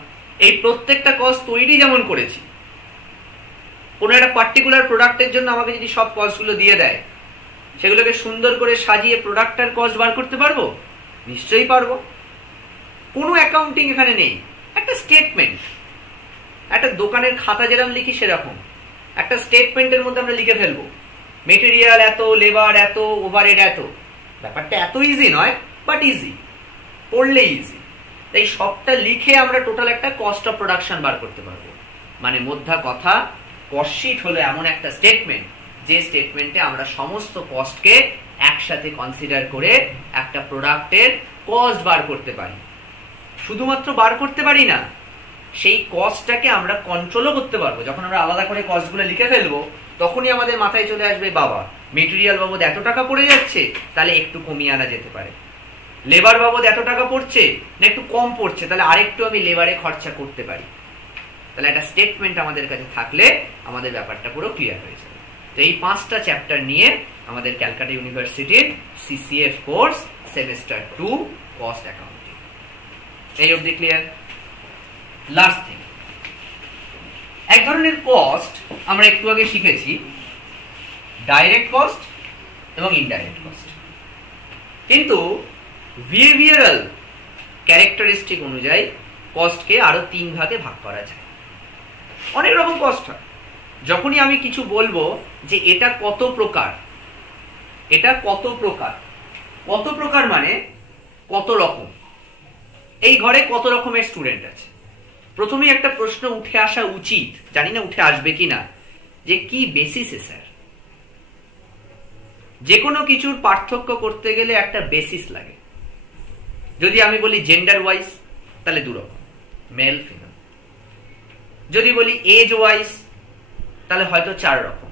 এই প্রত্যেকটা কস্ট তৈরি যেমন করেছি, কোনো একটা পার্টিকুলার প্রোডাক্টের জন্য আমাকে যদি সব কস্টগুলো দিয়ে দেয়, সেগুলোকে সুন্দর করে সাজিয়ে প্রোডাক্টটার কস্ট বার করতে পারবো? নিশ্চয়ই পারবো। কোনো অ্যাকাউন্টিং এখানে নেই, একটা স্টেটমেন্ট, একটা দোকানের খাতা যেরকম লিখি সেরকম একটা স্টেটমেন্টের মধ্যে আমরা লিখে ফেলবো মেটেরিয়াল এত, লেবার এত, ওভারহেড এত। ব্যাপারটা এত ইজি নয়, বাট ইজি, পড়লে ইজি। তাই সবটা লিখে আমরা টোটাল একটা কস্ট অফ প্রোডাকশন বার করতে পারবো। মানে মোদ্দা কথা, কস্ট শিট হলো এমন একটা স্টেটমেন্ট যে স্টেটমেন্টে আমরা সমস্ত কস্টকে একসাথে কনসিডার করে একটা প্রোডাক্টের কস্ট বার করতে পারি। শুধুমাত্র বার করতে পারি না, সেই কস্টটাকে আমরা কন্ট্রোলও করতে পারবো। যখন আমরা আলাদা করে কস্টগুলো লিখে ফেলবো, তখনই আমাদের মাথায় চলে আসবে, বাবা মেটেরিয়াল বাবদ এত টাকা পড়ে যাচ্ছে, তাহলে একটু কমিয়ে আনা যেতে পারে। লেবার বাবদ এত টাকা পড়ছে না, একটু কম পড়ছে, তাহলে আরেকটু আমি লেবারে খরচা করতে পারি। তাহলে একটা স্টেটমেন্ট আমাদের কাছে থাকলে আমাদের ব্যাপারটা পুরো ক্লিয়ার হয়ে যাবে। তো এই 5টা চ্যাপ্টার নিয়ে আমাদের ক্যালকাটা ইউনিভার্সিটির CCF course semester 2 cost accounting. এই অবধি ক্লিয়ার? লাস্ট থিং, এক ধরনের কস্ট আমরা একটু আগে শিখেছি, ডাইরেক্ট কস্ট এবং ইনডাইরেক্ট কস্ট। কিন্তু বিহেভিয়ারাল ক্যারেক্টারিস্টিক অনুযায়ী কস্টকে আরো 3 ভাগে ভাগ করা যায়। অনেক রকম কস্ট হয়। যখনই আমি কিছু বলবো যে এটা কত প্রকার, এটা কত প্রকার, কত প্রকার মানে কত রকম। এই ঘরে কত রকমের স্টুডেন্ট আছে, প্রথমেই একটা প্রশ্ন উঠে আসা উচিত, জানি না উঠে আসবে কিনা, যে কি বেসিসে স্যার? যে কোনো কিছুর পার্থক্য করতে গেলে একটা বেসিস লাগে। যদি আমি বলি জেন্ডার ওয়াইজ, তাহলে 2 রকম, মেল ফিমেল। যদি বলি এজ ওয়াইজ, তাহলে হয়তো 4 রকম,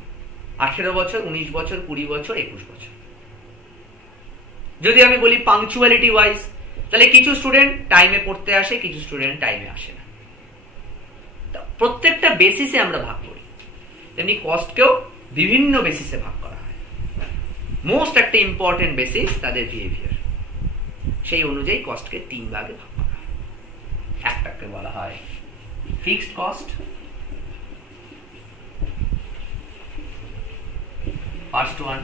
18 বছর, 19 বছর, 20 বছর, 21 বছর। যদি আমি বলি পাংচুয়ালিটি ওয়াইজ, তাহলে কিছু স্টুডেন্ট টাইমে পড়তে আসে, কিছু স্টুডেন্ট টাইমে আসে না। প্রত্যেকটা বেসিসে আমরা ভাগ করি, তেমনি কস্টকেও বিভিন্ন বেসিসে ভাগ করা হয়। মোস্ট একটা ইম্পর্টেন্ট বেসিস তাদের বিহেভিয়ার, সেই অনুযায়ী কস্টকে 3 ভাগে ভাগ করা হয়। একটাকে বলা হয় fixed cost, first one.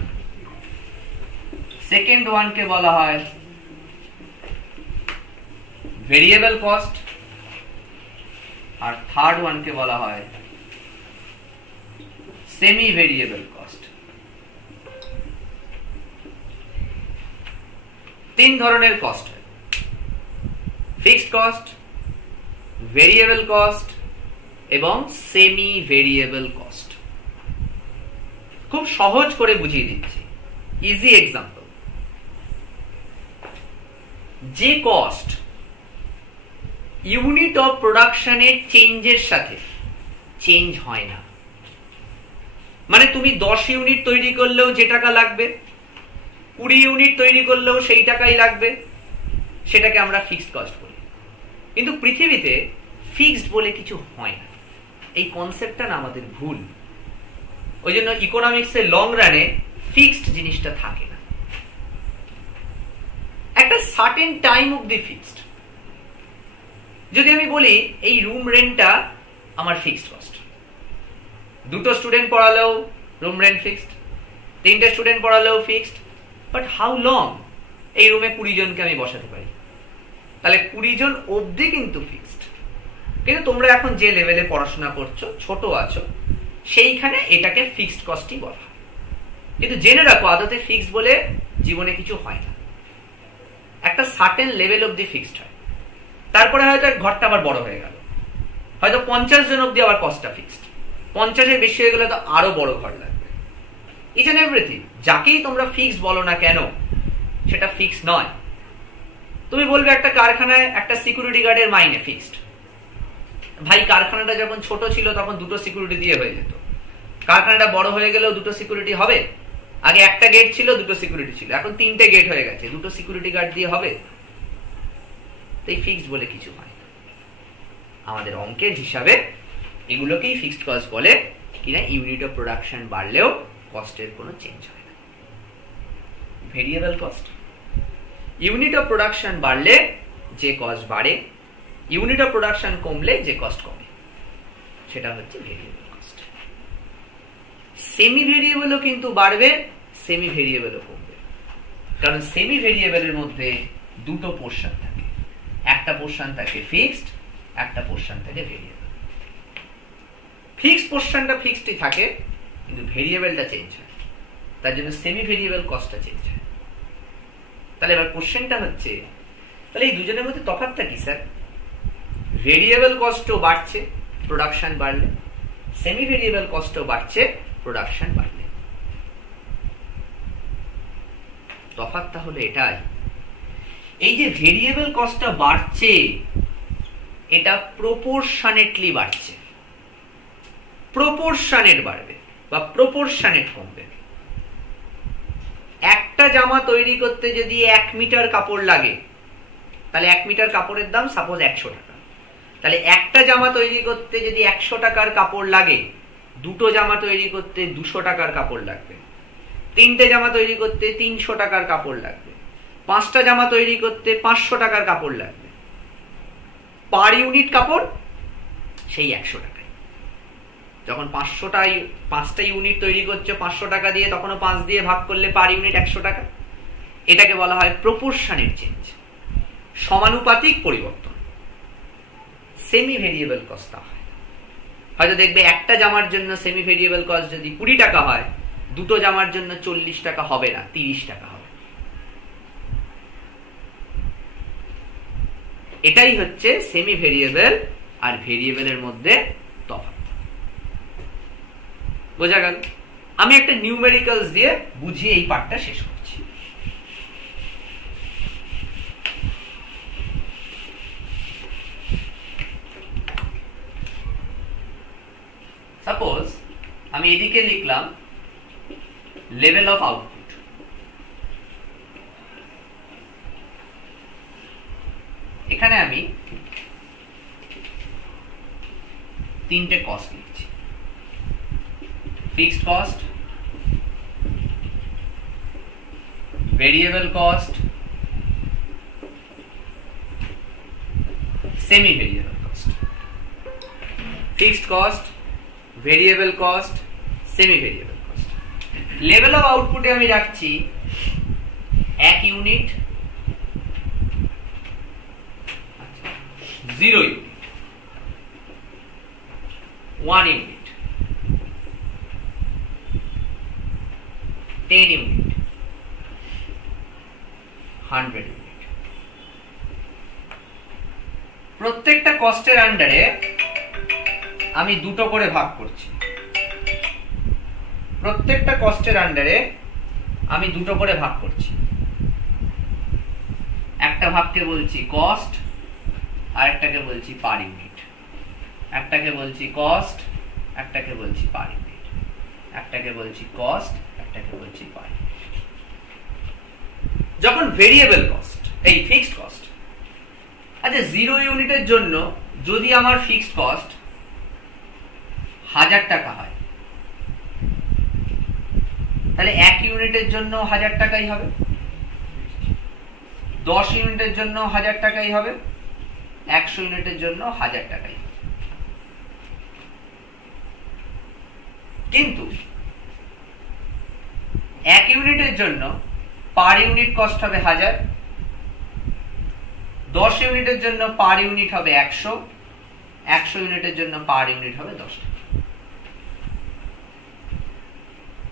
Second ওয়ানকে বলা হয় ভেরিয়েবল কস্ট, আর থার্ড ওয়ানকে বলা হয় সেমি ভেরিয়েবল কস্ট। 3 ধরনের কস্ট হয়, ফিক্সড কস্ট, ভেরিয়েবল কস্ট এবং সেমি ভেরিয়েবল কস্ট। খুব সহজ করে বুঝিয়ে দিচ্ছি, ইজি এক্সাম্পল। যে কস্ট ইউনিট অফ প্রোডাকশনের চেঞ্জের সাথে চেঞ্জ হয় না, মানে তুমি 10 ইউনিট তৈরি করলেও যে টাকা লাগবে, 20 ইউনিট তৈরি করলেও সেই টাকাই লাগবে, সেটাকে আমরা ফিক্সড কস্ট বলি। কিন্তু পৃথিবীতে ফিক্সড বলে কিছু হয় না, এই কনসেপ্টটা না আমাদের ভুল। ওই জন্য ইকোনমিক্সের লং রানে ফিক্সড জিনিসটা থাকে না, একটা সার্টেন টাইম অবধি ফিক্সড। যদি আমি বলি এই রুম রেন্টটা আমার ফিক্সড কস্ট, 2টো স্টুডেন্ট পড়ালেও রুম রেন্ট ফিক্সড, 3টে স্টুডেন্ট পড়ালেও ফিক্সড, বাট হাউ লং? এই রুমে 20 জনকে আমি বসাতে পারি, তাহলে 20 জন অবধি কিন্তু ফিক্সড। কিন্তু তোমরা এখন যে লেভেলে পড়াশোনা করছো, ছোট আছো, সেইখানে এটাকে ফিক্সড কস্টই বলা হয়। কিন্তু জেনে রাখো, আদতে ফিক্সড বলে জীবনে কিছু হয় না, একটা সার্টেন লেভেল অবধি ফিক্সড হয়। তারপরে হয়তো ঘরটা আবার বড় হয়ে গেল, হয়তো 50 জন অবধি আবার কস্টটা ফিক্সড, 50-এর বেশি হয়ে গেলে তো আরো বড় ঘর লাগবে। ইচ এন্ড এভরিথিং যাকেই তোমরা ফিক্সড বলো না কেন, সেটা ফিক্সড নয়। তুমি বলবে একটা কারখানায় একটা সিকিউরিটি গার্ডের মাইনে ফিক্সড। ভাই, কারখানাটা যখন ছোট ছিল তখন 2টো সিকিউরিটি দিয়ে হয়ে যেত, কারখানাটা বড় হয়ে গেলেও 2টো সিকিউরিটি হবে? আগে একটা গেট ছিল, 2টো সিকিউরিটি ছিল, এখন 3টে গেট হয়ে গেছে, 2টো সিকিউরিটি গার্ড দিয়ে হবে? তাই ফিক্সড বলে কিছু হয় না। আমাদের অঙ্কের হিসাবে এগুলোকেই ফিক্সড কস্ট বলে, কিনা ইউনিট অফ প্রোডাকশন বাড়লেও কস্টের কোনো চেঞ্জ হয় না। Variable cost, unit of production বাড়লে যে কস্ট বাড়ে, ইউনিট অফ প্রোডাকশন কমলে যে কস্ট কমে, সেটা হচ্ছে ভেরিয়েবল কস্ট। সেমি ভেরিয়েবলও কিন্তু বাড়বে, সেমি ভেরিয়েবলও কমবে, কারণ সেমি ভেরিয়েবলের মধ্যে দুটো পোর্শন থাকে, একটা পোর্শন থাকে ফিক্সড, একটা পোর্শন থাকে ভেরিয়েবল। ফিক্সড পোর্শনটা ফিক্সডই থাকে, কিন্তু ভেরিয়েবলটা চেঞ্জ হয়, তার জন্য সেমি ভেরিয়েবল কস্টটা চেঞ্জ হয়। তাহলে এবার কোশ্চেনটা হচ্ছে, তাহলে এই দুজনের মধ্যে তফাৎটা কি স্যার? ভেরিয়েবল কস্টও বাড়ছে প্রোডাকশন বাড়লে, সেমি ভেরিয়েবল কস্টও বাড়ছে প্রোডাকশন বাড়লে। তফাৎটা হলো এটাই, এই যে ভেরিয়েবল কস্টটা বাড়ছে এটা প্রপোর্শনেটলি বাড়ছে, প্রপোর্শনেট বাড়বে বা প্রপোর্শনেট কমবে। একটা জামা তৈরি করতে যদি 1 মিটার কাপড় লাগে, তাহলে 1 মিটার কাপড়ের দাম সাপোজ 100 টাকা। তাহলে একটা জামা তৈরি করতে যদি 100 টাকার কাপড় লাগে, দুটো জামা তৈরি করতে 200 টাকার কাপড় লাগবে, তিনটে জামা তৈরি করতে 300 টাকার কাপড় লাগবে, 5টা জামা তৈরি করতে 500 টাকার কাপড় লাগবে। পার ইউনিট কাপড় সেই 100 টাকায়। যখন 5টা ইউনিট তৈরি করছে 500 টাকা দিয়ে, তখনও 5 দিয়ে ভাগ করলে পার ইউনিট 100 টাকা। এটাকে বলা হয় প্রপোর্শনের চেঞ্জ, সমানুপাতিক পরিবর্তন। সেমি ভেরিয়েবল কস্ট হয়, হয়তো দেখবে একটা জামার জন্য সেমি ভেরিয়েবল কস্ট যদি 20 টাকা হয়, দুটো জামার জন্য 40 টাকা হবে না, 30 টাকা হবে। এটাই হচ্ছে সেমি ভেরিয়েবল আর ভেরিয়েবলের মধ্যে তফাৎ। বোঝা গেল? আমি একটা নিউমেরিক্যালস দিয়ে বুঝিয়ে এই পার্টটা শেষ করছি। সাপোজ আমি এদিকে লিখলাম লেভেল অফ আউটপুট, এখানে আমি 3টে কস্ট লিখছি, fixed cost, variable cost, semi variable cost. Fixed cost, variable cost, semi variable cost. Level of আউটপুটে আমি রাখছি 1 unit, 0 unit, 1 unit, 10 unit, 100 unit. প্রত্যেকটা কস্টের আন্ডারে আমি দুটো করে ভাগ করছি, প্রত্যেকটা কস্টের আন্ডারে আমি দুটো করে ভাগ করছি। একটা ভাগকে বলছি কস্ট, আর একটাকে বলছি পার ইউনিট। একটাকে বলছি কস্ট, একটাকে বলছি পার ইউনিট। একটাকে বলছি কস্ট, একটাকে বলছি পার ইউনিট। যখন ভেরিয়েবল কস্ট, এই ফিক্সড কস্ট, আচ্ছা 0 ইউনিটের জন্য যদি আমার ফিক্সড কস্ট 1000 টাকা হয়, তাহলে 1 ইউনিটের জন্য 1000 টাকাই হবে, 10 ইউনিটের জন্য 1000 টাকাই হবে, 100 ইউনিটের জন্য 1000 টাকাই। কিন্তু 1 ইউনিটের জন্য পার ইউনিট কস্ট হবে 1000, 10 ইউনিটের জন্য পার ইউনিট হবে 100, 100 ইউনিটের জন্য পার ইউনিট হবে 10 টাকা।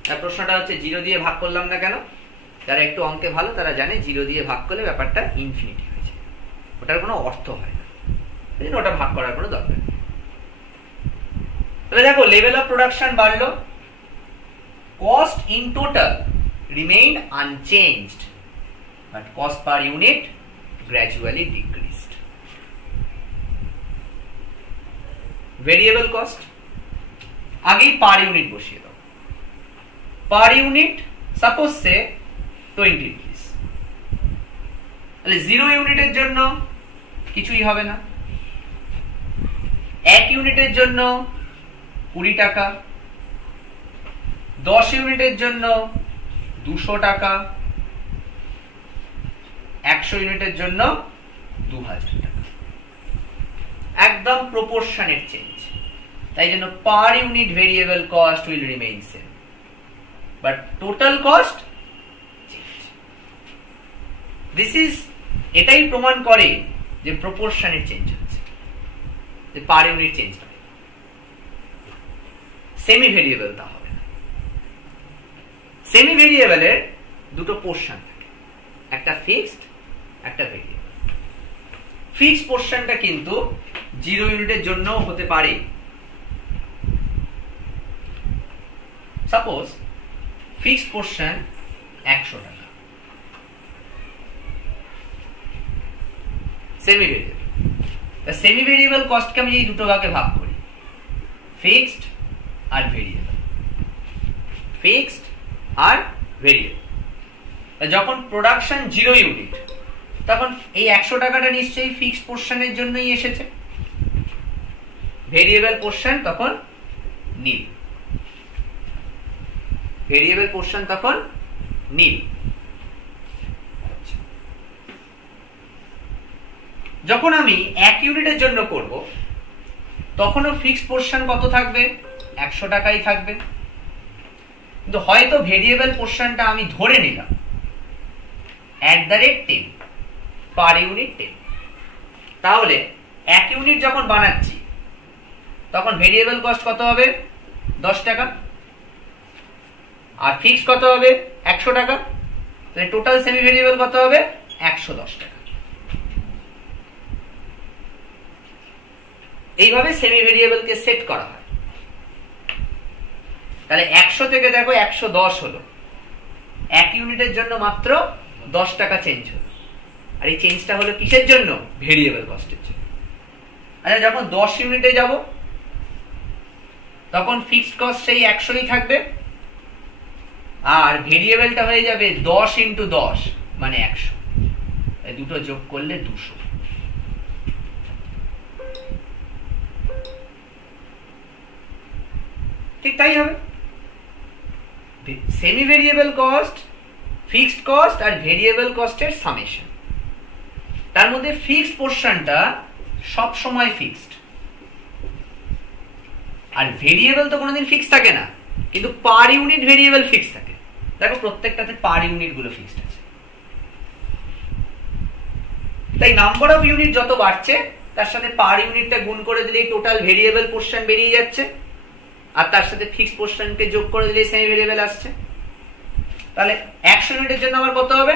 তার প্রশ্নটা হচ্ছে 0 দিয়ে ভাগ করলাম না কেন? যারা একটু অঙ্কে ভালো তারা জানে 0 দিয়ে ভাগ করলে ব্যাপারটা ইনফিনিটি হয়ে যায়, ওটার কোনো অর্থ হয় না, এই জন্য ওটা ভাগ করার কোনো দরকার নেই। তাহলে দেখো লেভেল অফ প্রোডাকশন বাড়লো, cost in total remained unchanged, but cost per unit gradually decreased. Variable cost আগেই পার ইউনিট বসিয়ে দাও, per unit suppose say 20 rupees, তাহলে 0 ইউনিটের জন্য কিছুই হবে না, 1 ইউনিটের জন্য 20 টাকা, 10 ইউনিটের জন্য 200 টাকা, 100 ইউনিটের জন্য 2000 টাকা, একদম প্রপোর্শনেট চেঞ্জ। তাই জন্য per unit variable cost will remain same, but total cost change. This is, এটাই প্রমাণ করে যে প্রপোর্শনেট চেঞ্জ হচ্ছে, যে পার ইউনিট চেঞ্জ হয়। সেমি ভেরিয়েবল তা হবে না। সেমি ভেরিয়েবলের দুটো পোর্শন থাকে, একটা ফিক্সড, একটা ভেরিয়েবল। ফিক্সড পোর্শনটা কিন্তু 0 ইউনিটের জন্য হতে পারে। সাপোজ ফিক্সড পোর্শন 100 টাকা, সেমি ভেরিয়েবল। সেমি ভেরিয়েবল কস্টকে আমি এই দুটো ভাগে ভাগ করি, ফিক্সড আর ভেরিয়েবল। ফিক্সড আর ভেরিয়েবল। যখন প্রোডাকশন 0 ইউনিট, তখন এই 100 টাকাটা নিশ্চয়ই ফিক্সড পোর্শনের জন্যই এসেছে, ভেরিয়েবল পোর্শন তখন নীল। ভেরিয়েবল পোর্শন তখন নীল। যখন আমি 1 ইউনিটের জন্য করব, তখনও ফিক্সড পোর্শন কত থাকবে? 100 টাকাই থাকবে। কিন্তু হয়তো ভেরিয়েবল পোর্শনটা আমি ধরে নিলাম @10 পার ইউনিট 10। তাহলে 1 ইউনিট যখন বানাচ্ছি, তখন ভেরিয়েবল কস্ট কত হবে? 10 টাকা। আর ফিক্সড কত হবে? 100 টাকা। তাহলে টোটাল সেমি ভেরিয়েবল কত হবে? 110 টাকা। এইভাবে সেমি ভেরিয়েবলকে সেট করা হয়। তাহলে 100 থেকে দেখো 110 হলো, 1 ইউনিটের জন্য মাত্র 10 টাকা চেঞ্জ হলো। আর এই চেঞ্জটা হলো কিসের জন্য? ভেরিয়েবল কস্টের জন্য। আচ্ছা, যখন 10 ইউনিটে যাব, তখন ফিক্সড কস্ট সেই 100ই থাকবে, আর ভেরিয়েবলটা হয়ে যাবে 10 × 10 মানে 100। এই দুটো যোগ করলে 200। ঠিক তাই হবে। Semi variable cost, fixed cost আর ভেরিয়েবল কস্টের সামেশন। তার মধ্যে ফিক্সড পোর্শনটা সব সময় ফিক্সড, আর ভেরিয়েবল তো কোনোদিন ফিক্স থাকে না, কিন্তু পার ইউনিট ভেরিয়েবল ফিক্স থাকে। দেখো প্রত্যেকটাতে পার ইউনিট গুলো ফিক্সড আছে। তাই নাম্বার অফ ইউনিট যত বাড়ছে, তার সাথে পার ইউনিটটা গুণ করে দিলেই টোটাল ভেরিয়েবল পোর্শন বেরিয়ে যাচ্ছে, আর তার সাথে ফিক্সড পোর্শনকে যোগ করে দিলেই সেমি ভেরিয়েবল আসছে। তাহলে 100 ইউনিটের জন্য আমার কত হবে?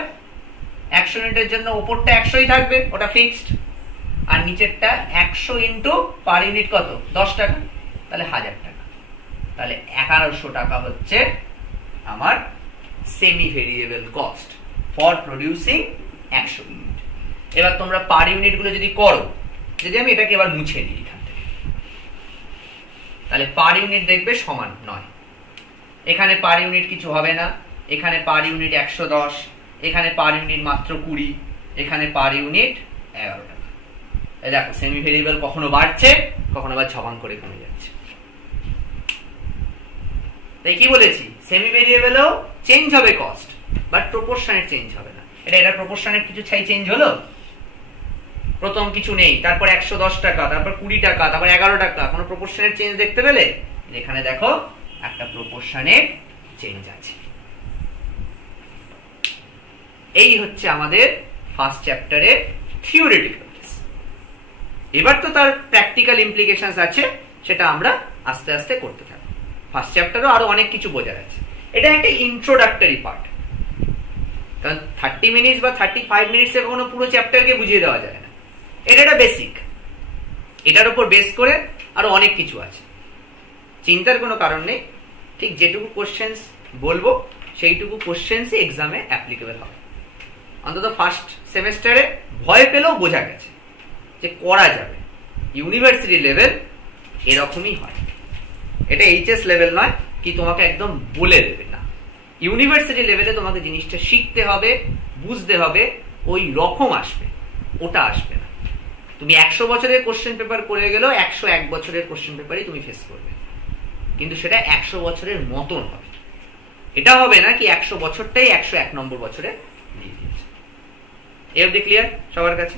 100 ইউনিটের জন্য উপরটা 100ই থাকবে, ওটা ফিক্সড, আর নিচেরটা 100 ইন্টু পার ইউনিট কত? 10 টাকা। তাহলে 1000 টাকা। তাহলে 1100 টাকা হচ্ছে আমার semi variable cost for producing 100 unit. এবার তোমরা পার ইউনিট গুলো যদি করো, যদি আমি এটাকে এবার মুছে দিই এখান থেকে, তাহলে পার ইউনিট দেখবে সমান নয়। এখানে পার ইউনিট কিছু হবে না, এখানে পার ইউনিট 110, এখানে পার ইউনিট মাত্র 20, এখানে পার ইউনিট 11 টাকা। এই দেখো সেমি ভেরিয়েবল কখনো বাড়ছে, কখনো আবার ঝপাং করে কমে যাচ্ছে। তাই কি বলেছি? সেমি ভেরিয়েবলও চেঞ্জ হবে কস্ট, বাট প্রপোর্শনের চেঞ্জ হবে না। এটা প্রপোর্শনের কিছু চেঞ্জ হলো, প্রথম কিছু নেই, তারপর 110 টাকা, তারপর 20 টাকা, তারপর 11 টাকা, কোনো প্রপোর্শনের চেঞ্জ দেখতে পেলে? এখানে দেখো একটা প্রপোর্শনের চেঞ্জ আছে। এই হচ্ছে আমাদের ফার্স্ট চ্যাপ্টারের থিওরিটিক্যাল। এবার তো তার প্র্যাকটিক্যাল ইমপ্লিকেশনস আছে, সেটা আমরা আস্তে আস্তে করতে থাকবো। ফার্স্ট চ্যাপ্টারও আরো অনেক কিছু বোঝার আছে। এটা একটা ইন্ট্রোডাক্টরি পার্ট, কারণ 30 মিনিটস বা 35 মিনিটসে কোনো পুরো চ্যাপ্টারকে বুঝিয়ে দেওয়া যায় না। এটা একটা বেসিক, এটার উপর বেস করে আরো অনেক কিছু আছে। চিন্তার কোনো কারণ নেই, ঠিক যেটুকু কোশ্চেন্স বলবো সেইটুকু কোশ্চেন্সই এক্সামে অ্যাপ্লিকেবল হবে। অন্তত ফার্স্ট সেমেস্টারে ভয় পেলেও বোঝা গেছে যে করা যাবে। ইউনিভার্সিটি লেভেল এরকমই হয়, এটা এইচএস লেভেল নয় কি তোমাকে একদম বলে দেবে না। ইউনিভার্সিটি লেভেলে তোমাকে জিনিসটা শিখতে হবে, বুঝতে হবে, ওই রকম আসবে, ওটা আসবে না। তুমি 100 বছরের কোশ্চেন পেপার করে গেলেও 101 বছরের কোশ্চেন পেপারই তুমি ফেস করবে, কিন্তু সেটা 100 বছরের মতন হবে। এটা হবে না কি 100 বছরটাই 101 নম্বর বছরে দিয়ে দিয়েছে। এই অবধি ক্লিয়ার সবার কাছে?